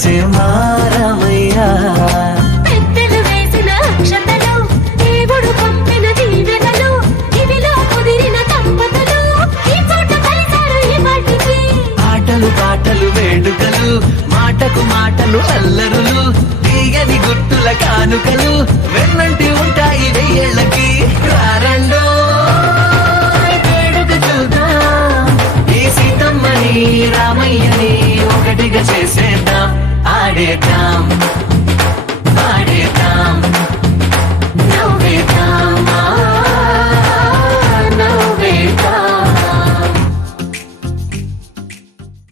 వచ్చే మారమయ్యా. పెద్దలు వేసిన అక్షతలు, దేవుడు పంపిన దీవెనలు, ఇవిలో కుదిరిన దంపతులు ఈ చోట కలిసారు ఈ వాటికి. ఆటలు పాటలు వేడుకలు, మాటకు మాటలు అల్లరులు, తీయని గుట్టుల కానుకలు వెన్నంటి ఉంటాయి వెయ్యేళ్ళకి. రారండో వేడుక చూద్దాం, ఈ సీతమ్మని రామయ్యని ఒకటిగా చేసేద్దాం, ఆడేద్దాం.